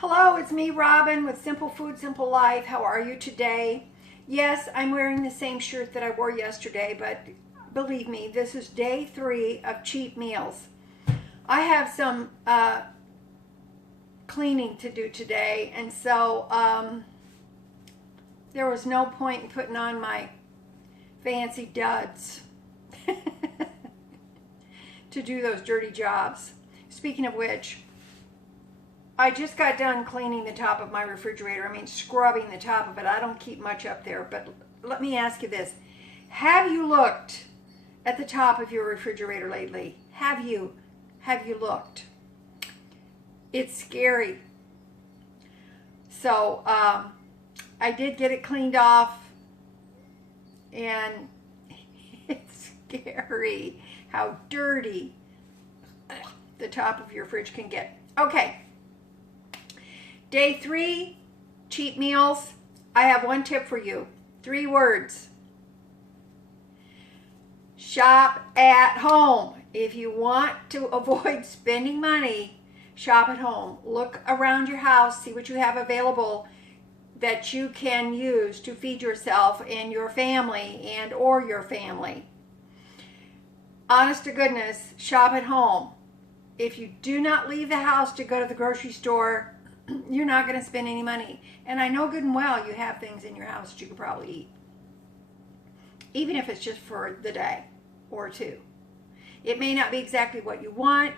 Hello, it's me, Robin, with Simple Food, Simple Life. How are you today? Yes, I'm wearing the same shirt that I wore yesterday, but believe me, this is day 3 of cheap meals. I have some cleaning to do today, and so there was no point in putting on my fancy duds to do those dirty jobs. Speaking of which, I just got done cleaning the top of my refrigerator. I mean, scrubbing the top of it. I don't keep much up there, but let me ask you this. Have you looked at the top of your refrigerator lately? Have you looked? It's scary. So, I did get it cleaned off, and it's scary how dirty the top of your fridge can get. Okay. Day 3, cheap meals. I have one tip for you. 3 words. Shop at home. If you want to avoid spending money, shop at home. Look around your house, see what you have available that you can use to feed yourself and your family or your family. Honest to goodness, shop at home. If you do not leave the house to go to the grocery store, you're not going to spend any money. And I know good and well you have things in your house that you could probably eat, even if it's just for the day or two. It may not be exactly what you want.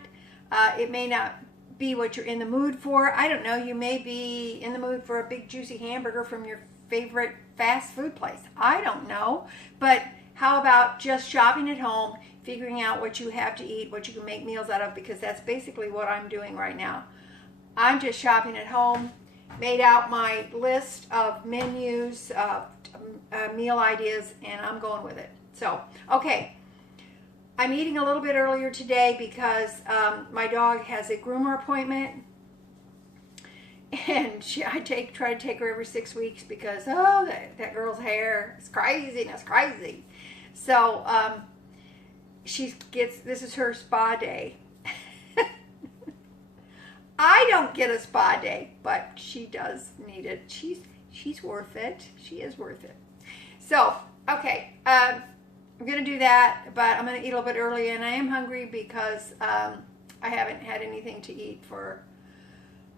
It may not be what you're in the mood for. I don't know. You may be in the mood for a big juicy hamburger from your favorite fast food place. I don't know. But how about just shopping at home, figuring out what you have to eat, what you can make meals out of, because that's basically what I'm doing right now. I'm just shopping at home, made out my list of menus, meal ideas, and I'm going with it. So, okay, I'm eating a little bit earlier today because my dog has a groomer appointment, and I try to take her every 6 weeks because, that girl's hair is crazy, and it's crazy. So, this is her spa day. I don't get a spa day, but she does need it. She's worth it. She is worth it. So, okay, I'm going to do that, but I'm going to eat a little bit early, and I am hungry because I haven't had anything to eat for,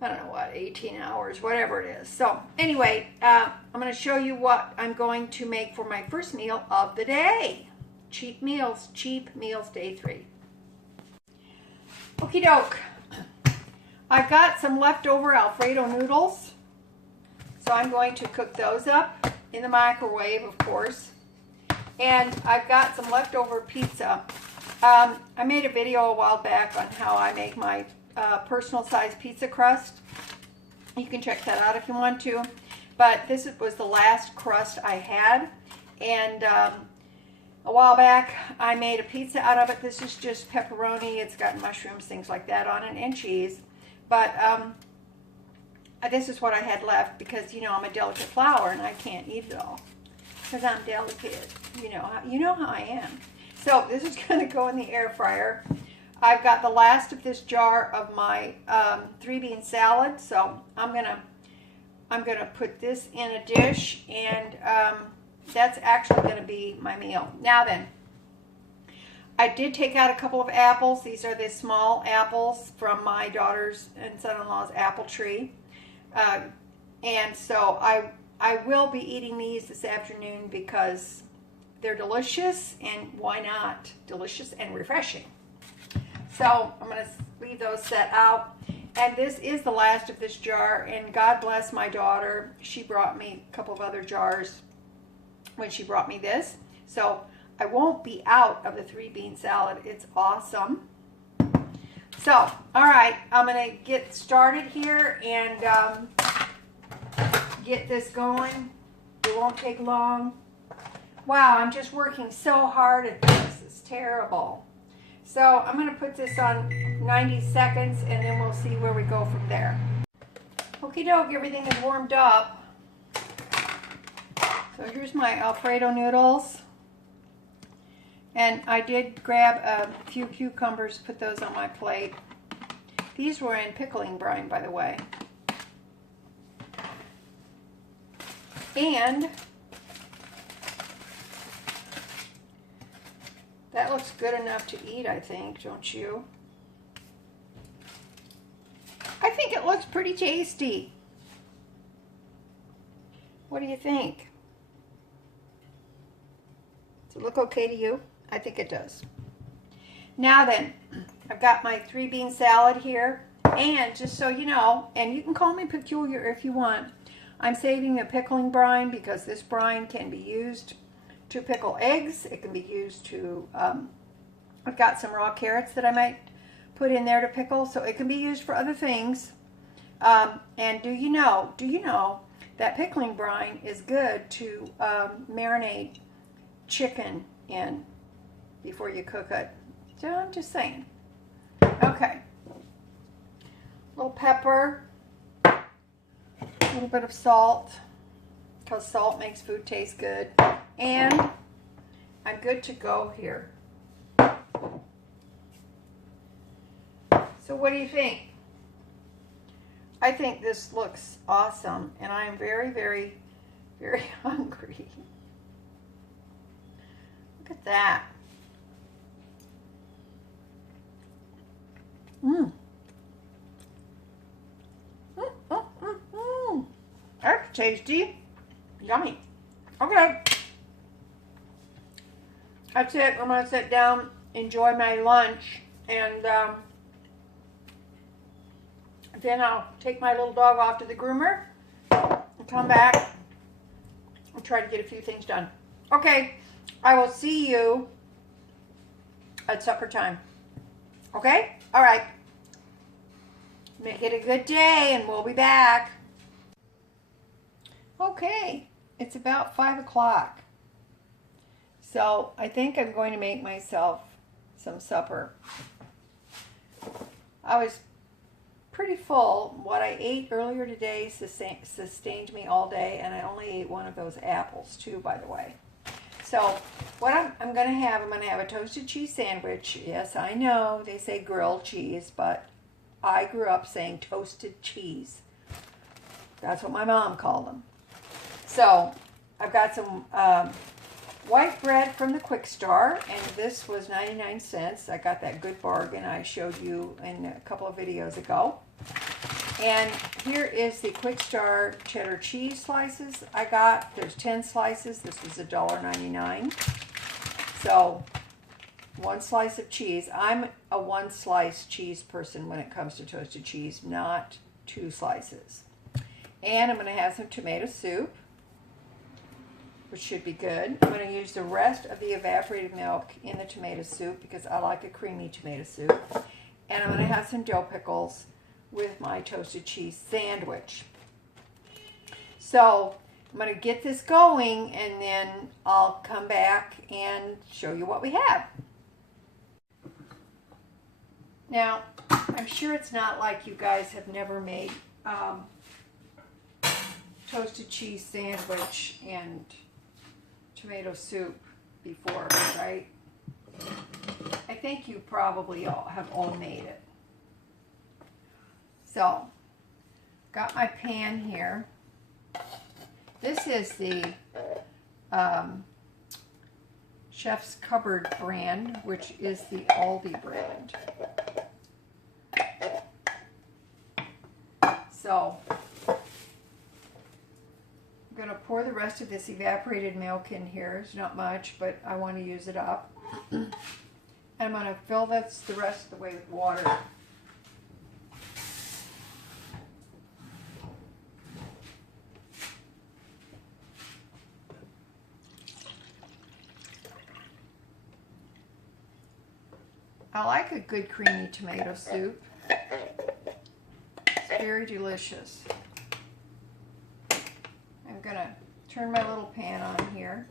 18 hours, whatever it is. So, anyway, I'm going to show you what I'm going to make for my first meal of the day. Cheap meals, day 3. Okie doke. I've got some leftover Alfredo noodles, so I'm going to cook those up in the microwave, of course. And I've got some leftover pizza. I made a video a while back on how I make my personal size pizza crust. You can check that out if you want to. But this was the last crust I had. And a while back, I made a pizza out of it. This is just pepperoni. It's got mushrooms, things like that on it, and cheese. But this is what I had left because, I'm a delicate flower and I can't eat it all because I'm delicate. You know how I am. So this is going to go in the air fryer. I've got the last of this jar of my 3-bean salad, so I'm gonna put this in a dish, and that's actually going to be my meal. Now then, I did take out a couple of apples. These are the small apples from my daughter's and son-in-law's apple tree. And so I will be eating these this afternoon because they're delicious, and why not? Delicious and refreshing. So I'm going to leave those set out. And this is the last of this jar, and God bless my daughter. She brought me a couple of other jars when she brought me this. So I won't be out of the 3-bean salad. It's awesome. So, all right, I'm going to get started here and get this going. It won't take long. Wow, I'm just working so hard at this. It's terrible. So I'm going to put this on 90 seconds, and then we'll see where we go from there. Okie doke, everything is warmed up. So here's my Alfredo noodles. And I did grab a few cucumbers, put those on my plate. These were in pickling brine, by the way. And that looks good enough to eat, I think, don't you? I think it looks pretty tasty. What do you think? Does it look okay to you? I think it does. Now then, I've got my 3-bean salad here. And just so you know, and you can call me peculiar if you want, I'm saving the pickling brine because this brine can be used to pickle eggs. It can be used to, I've got some raw carrots that I might put in there to pickle, so it can be used for other things. And do you know that pickling brine is good to marinate chicken in before you cook it. So I'm just saying. Okay. Little pepper, a little bit of salt, because salt makes food taste good. And I'm good to go here. So what do you think? I think this looks awesome, and I am very, very, very hungry. Look at that. That's tasty. Yummy. Okay. That's it. I'm going to sit down, enjoy my lunch, and then I'll take my little dog off to the groomer and come back and try to get a few things done. Okay. I will see you at supper time. Okay? All right. Make it a good day, and we'll be back. Okay, it's about 5 o'clock. So I think I'm going to make myself some supper. I was pretty full. What I ate earlier today sustained me all day, and I only ate one of those apples too, by the way. So what I'm going to have a toasted cheese sandwich. Yes, I know they say grilled cheese, but I grew up saying toasted cheese. That's what my mom called them. So I've got some white bread from the Quick Star, and this was 99 cents. I got that good bargain I showed you in a couple of videos ago. And here is the Quick Star cheddar cheese slices I got. There's 10 slices. This was $1.99. So 1 slice of cheese. I'm a 1 slice cheese person when it comes to toasted cheese, not 2 slices. And I'm going to have some tomato soup, which should be good. I'm going to use the rest of the evaporated milk in the tomato soup because I like a creamy tomato soup. And I'm going to have some dill pickles with my toasted cheese sandwich. So I'm going to get this going, and then I'll come back and show you what we have. Now, I'm sure it's not like you guys have never made toasted cheese sandwich and tomato soup before, right? I think you probably have all made it. So, got my pan here. This is the Chef's Cupboard brand, which is the Aldi brand. So, I'm going to pour the rest of this evaporated milk in here. It's not much, but I want to use it up. And I'm going to fill this the rest of the way with water. I like a good creamy tomato soup. It's very delicious. I'm going to turn my little pan on here.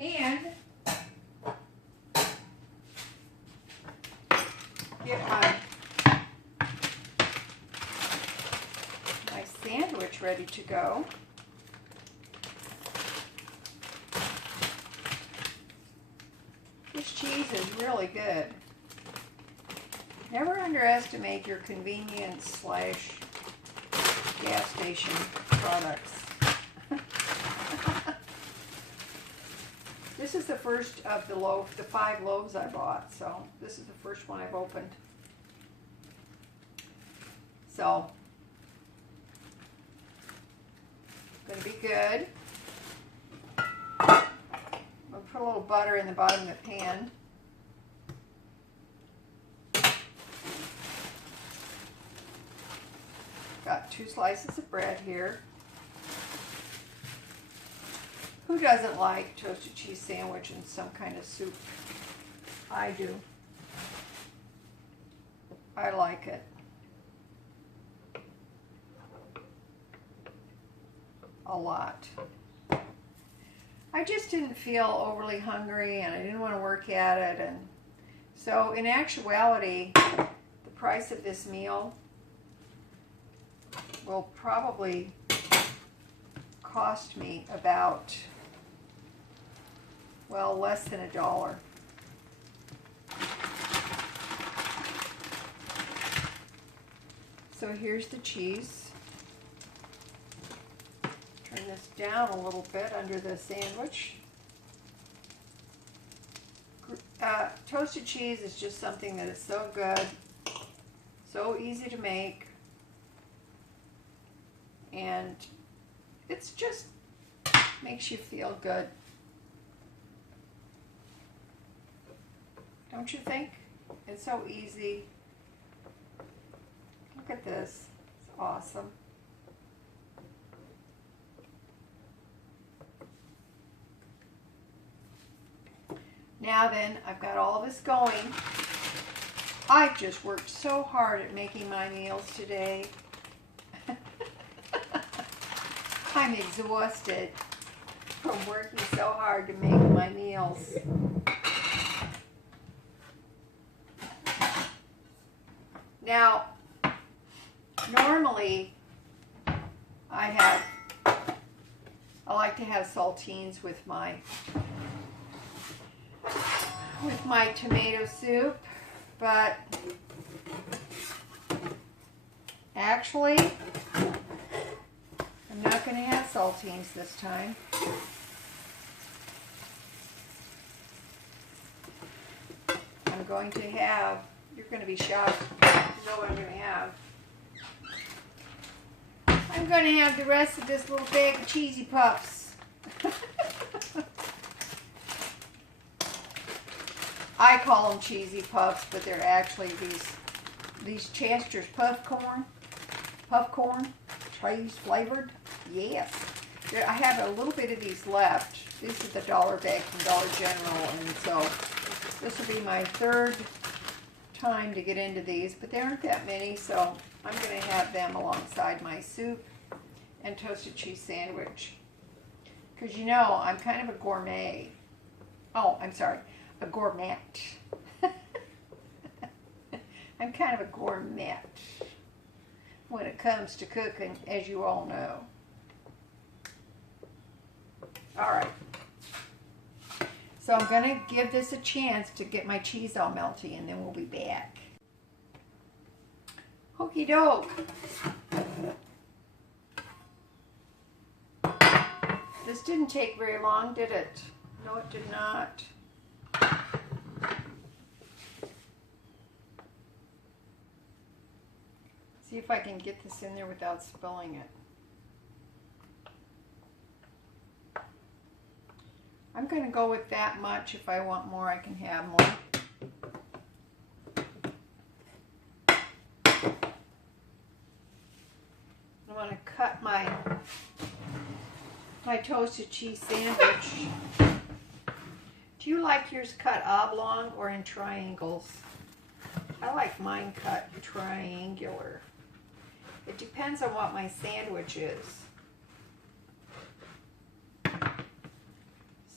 And get my sandwich ready to go. This cheese is really good. Never underestimate your convenience slash gas station products. This is the first of the 5 loaves I bought, so this is the first one I've opened. So, gonna be good. I'll put a little butter in the bottom of the pan. Got 2 slices of bread here. Who doesn't like toasted cheese sandwich and some kind of soup? I do. I like it. A lot. I just didn't feel overly hungry and I didn't want to work at it, and so in actuality the price of this meal will probably cost me about, well, less than $1. So here's the cheese. Turn this down a little bit under the sandwich. Toasted cheese is just something that is so good, so easy to make, and it's just makes you feel good. Don't you think? It's so easy. Look at this. It's awesome. Now then, I've got all this going. I just worked so hard at making my meals today. I'm exhausted from working so hard to make my meals. Now, normally I like to have saltines with my tomato soup, but actually I'm not going to have saltines this time. I'm going to have, you're going to be shocked to know what I'm going to have. I'm going to have the rest of this little bag of cheesy puffs. I call them cheesy puffs, but they're actually these Chester's puffcorn, cheese flavored. Yes, I have a little bit of these left. This is the dollar bag from Dollar General, and so this will be my 3rd time to get into these, but there aren't that many, so I'm going to have them alongside my soup and toasted cheese sandwich. Because you know, I'm kind of a gourmet. Oh, I'm sorry. A gourmet. I'm kind of a gourmet when it comes to cooking, as you all know. All right. So I'm going to give this a chance to get my cheese all melty, and then we'll be back. Okie doke. This didn't take very long, did it? No, it did not. See if I can get this in there without spilling it. I'm going to go with that much. If I want more, I can have more. I want to cut my toasted cheese sandwich. Do you like yours cut oblong or in triangles? I like mine cut triangular. It depends on what my sandwich is.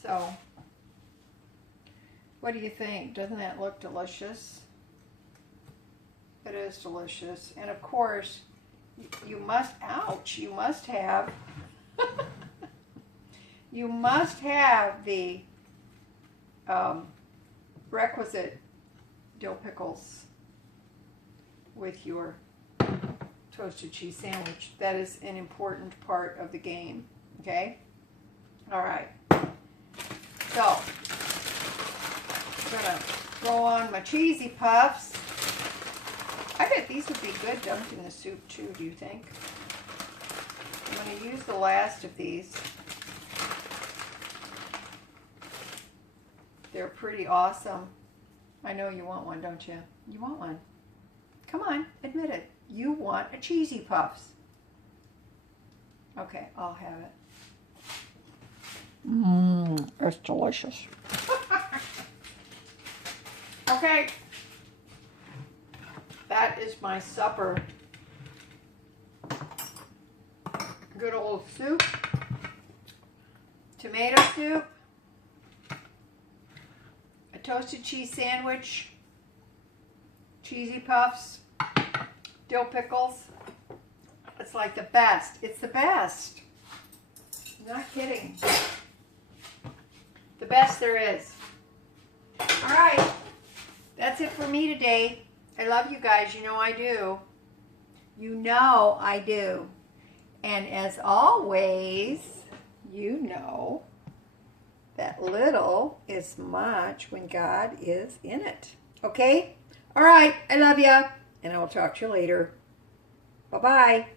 So, what do you think? Doesn't that look delicious? It is delicious. And of course, you must, ouch, you must have, you must have the requisite dill pickles. with your toasted cheese sandwich. That is an important part of the game. Okay? All right. So, I'm going to throw on my cheesy puffs. I bet these would be good dumped in the soup too, do you think? I'm going to use the last of these. They're pretty awesome. I know you want one, don't you? You want one. Come on, admit it. You want a cheesy puffs. Okay, I'll have it. Mmm, it's delicious. Okay. That is my supper. Good old soup. Tomato soup. A toasted cheese sandwich. Cheesy puffs. Dill pickles. It's like the best. It's the best. Not kidding. The best there is. All right. That's it for me today. I love you guys. You know I do. You know I do. And as always, you know that little is much when God is in it. Okay? All right. I love you. And I will talk to you later. Bye-bye.